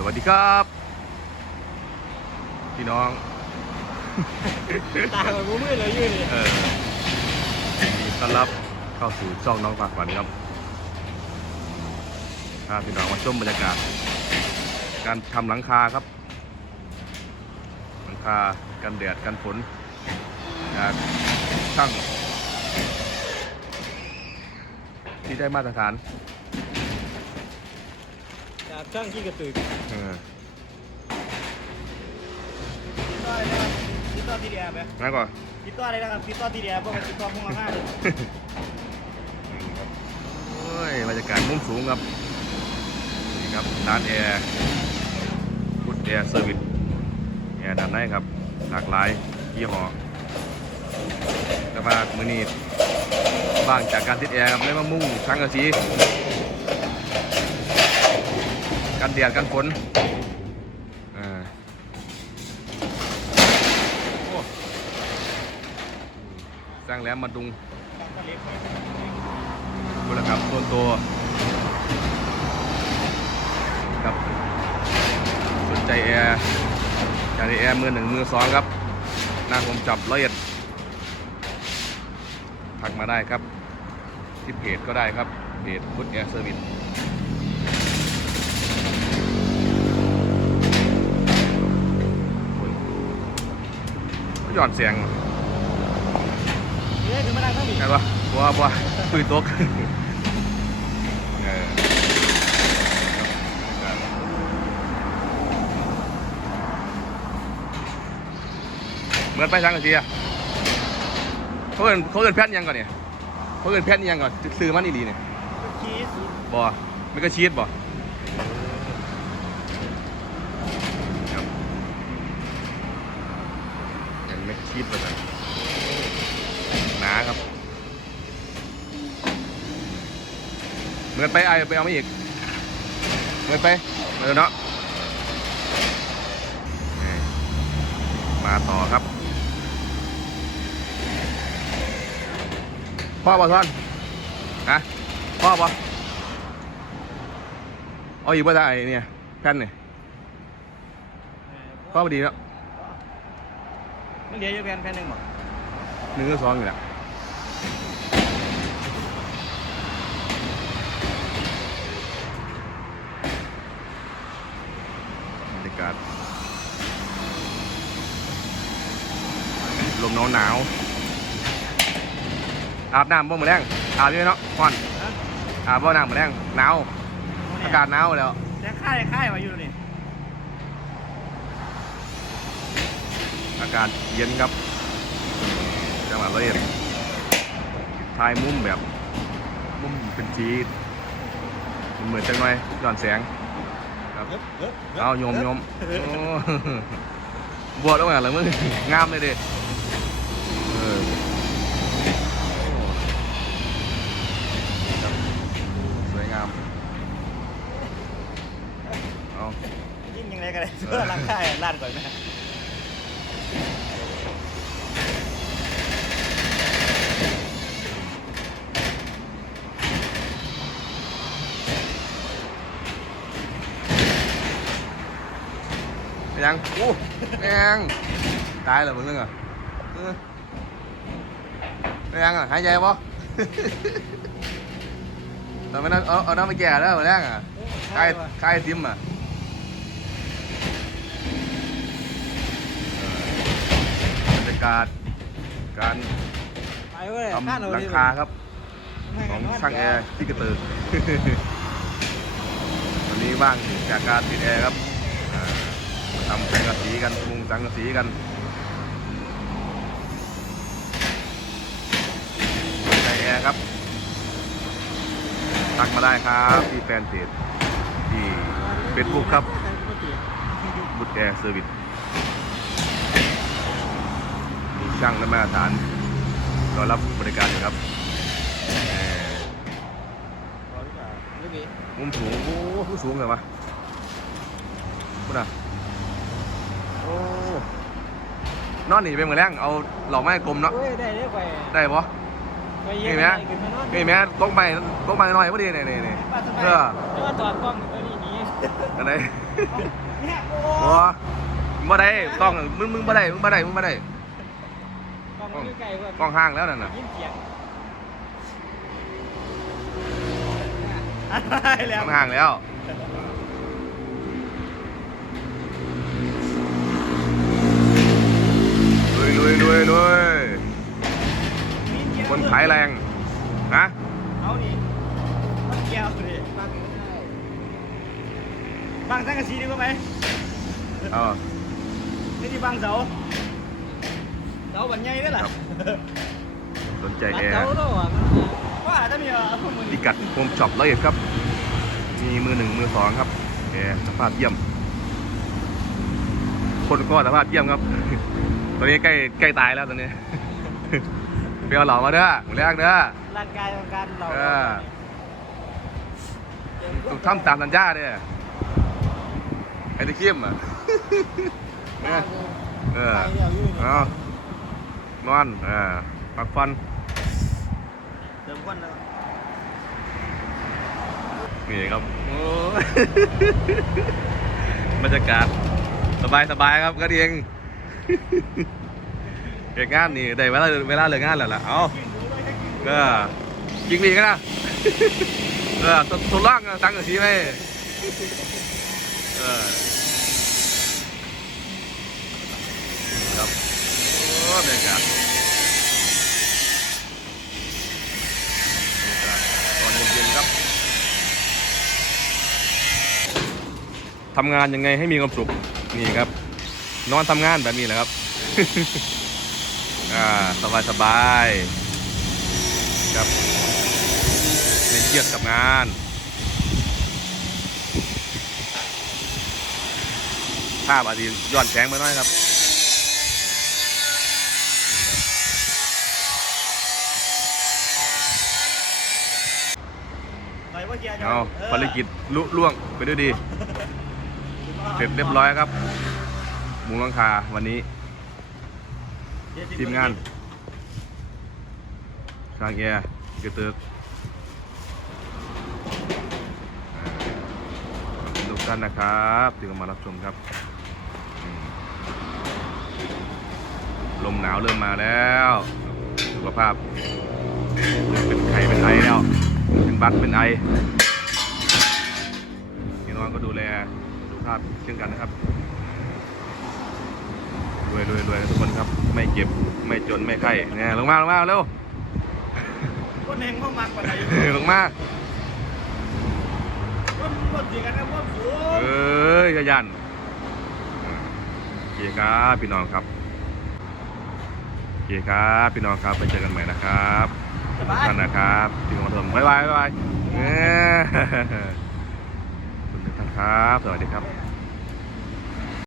สวัสดีครับ พี่น้อง ตากับกูมืดเลยอยู่นี่เออยินดีต้อนรับเข้าสู่ช่องน้องฝากฝันครับพาพี่น้องมาชมบรรยากาศ การทำหลังคาครับ หลังคากันแดดกันฝนจากช่างที่ได้มาตรฐานจากช่างที่กระตือเออติดต่อเลยนะครับติดต่อทีเดียไหมงั้นก่อน ติดต่อเลยนะครับติดต่อทีเดียพวกมันติดต่อพุ่งละห้าเลยโอ้ยบรรยากาศมุมสูงครับ นี่ครับร้านแอร์พุทแอร์เซอร์วิสแอร์ด้านในครับ หลากหลายยี่ห้อแต่ว่ามือนี้บ้างจากการติดแอร์ครับเลยมามุ่งทั้งกระสี กันแดดกันฝนอ่าโอ้สร้างแหลมมาดุงบุรครับต้นตัวครับสนใจแอร์อยากได้แอร์มือหนึ่งมือสองครับหน้าผมจับละเอียดทักมาได้ครับ ที่เพจก็ได้ครับเพจพุทธแอร์เซอร์วิส ย่อนเสียงเฮ้ยถึงมาได้ทั้งนี้ไงวะบัวบัวตุยตกเออเหมือนไปทางกันทีอะเขาเอินเขาเอินแพทย์ยังก่อนเนี่ยเขาเอินแพทย์ยังก่อนซื้อมันอีหลีเนี่ยชีสบ่มันก็ชีสบ่ครับเป็นเม็ดชีสไปเลยหนาครับ เหมือนไปไอไปเอามาอีก เหมือนไปเออเนาะมาต่อครับ พ่อบ่ท่อนฮะพ่อบ่เอาอีกว่ได้ไอ้เนี่ยแผ่นเนี่ยพ่อพอดีแล้ว เหลืออยู่แผ่นแผ่นหนึ่งหมดหนึ่งกับสองอยู่แล้วบรรยากาศลมหนาวหนาวๆอาบน้ำบ่มือแรงอาบอยู่เนาะก่อนฮะอาบบ่น้ำมือแรงหนาวอากาศหนาวแล้ว แต่ค่ายค่ายมาอยู่นี่ อากาศเย็นครับ จังหวัดร้อยเอ็ดถ่ายมุมแบบ มุมเป็นจีดเหมือนจังหน่อยย้อนแสงครับเฮ้ยเฮ้ยเอาโยมโยมโอ้บวชแล้วไงล่ะมึงงามเลยดิเออโอ้ครับสวยงามเอายิ่งยังไงกันเลยเพื่อล้างค่ายล้านก่อนนะ งโอ้แมงตายแล้วมึงนึงอะเออไปยังอะหายใจปะตอนนั้นเอาเอาน้ำมาแก่แล้วมาแรกอะคลายคลายซิมอะเออบรรยากาศการไปเว้ยทำหลังคาครับ ของช่างแอร์ที่กระตือวันนี้ว่างจากการติดแอร์ครับอ่า ทำสังกะสีกันมุงสังกะสีกันใช้แอร์ครับ ทักมาได้ครับที่แฟนเพจที่เฟซบุ๊กครับบุตรแอร์เซอร์วิสมีช่างและมาตรฐานรอรับบริการอยู่ครับมุมสูง โอ้ผู้สูงเลยวะพูดอะ อ้นอนหนีไปเหมือนแรงเอาหลอกไม้กลมเนาะเฮ้ยได้ได้ไปได้ปะ ไปเยี่ยนี่มไหมขึ้นมานอนนี่แม่ตกไปตกไปหน่อยพอดีนี่นี่นี่ป้าสบายเออ แล้วก็จอดกล้องตัวนี้หนี้นั่นได้เนี่ยโอ้โอ้มึงบ่ได้ต้องมึงมึงบ่ได้มึงบ่ได้มึงบ่ได้กล้องมันอยู่ไกลเพื่อนกล้องห้างแล้วนั่นน่ะยินเสียงอะไรแล้วกล้องห้างแล้ว ลุยลุยลุยลุยคนขายแรงนะเอานี่ต้องเกี่ยวดิบางสังกะสีดีกว่าไหมเออนี่ที่บางเสาเสาบันใหญ่ด้วยล่ะสนใจบางแอเสาร์เนาะว่าถ้ามีอะพวกมึงพิกัดโฮมช็อปละเอียดครับ มีมือหนึ่งมือสองครับแอร์สภาพเยี่ยม คนก็สภาพเยี่ยมครับ ตอนนี้ใกล้ใกล้ตายแล้วตอนนี้ไปเอาเหล่ามาเด้อหมูแรกเด้อร่างกายของการเราเออต้องทำตามสัญญาเด้อไอ้ตะเคียมอะเออเออเอานอนเออพักฟันเติมควันแล้วนี่ครับโอ้ยบรรยากาศสบายสบายครับก็เอง เหตุงานนี่ได้เวลาเวลาเลิกงานแล้วล่ะ เอาก็ยิงดีกันนะเออทดทดลองตั้งกระสีไหมเออครับโอ้บรรยากาศบรรยากาศตอนเย็นๆครับทำงานยังไงให้มีความสุข นี่ครับ นอนทำงานแบบนี้แหละครับ อ่าสบายสบายๆครับไม่เครียดกับงานภาพอาจจะย้อนแสงไปหน่อยครับไปว่าเกียเอาภารกิจลุล่วงไปด้วยดี เสร็จเรียบร้อยครับ มุงหลังคาวันนี้ ทีมงานช่างแอร์กระเติกขอบคุณทุกท่านนะครับที่เข้ามารับชมครับ ลมหนาวเริ่มมาแล้ว สุขภาพ เป็นไข้เป็นไอแล้ว เป็นบัดเป็นไอพี่น้องก็ดูแลสุขภาพเช่นกันนะครับ รวยรวยรวยทุกคนครับ ไม่เจ็บ ไม่จน ไม่ไข้เนี่ยลงมา ลงมาเร็วคนแหงเข้ามักกว่าไหนลงมาคนคนดีกันนะพวกสูงเอ้ยขยันโอเคครับพี่น้องครับโอเคครับพี่น้องครับไปเจอกันใหม่นะครับสทุกบายท่านนะครับที่เข้ามาชมบ๊ายบายบ๊ายบายเอ้ยขอบคุณทุกท่านครับ สวัสดีครับ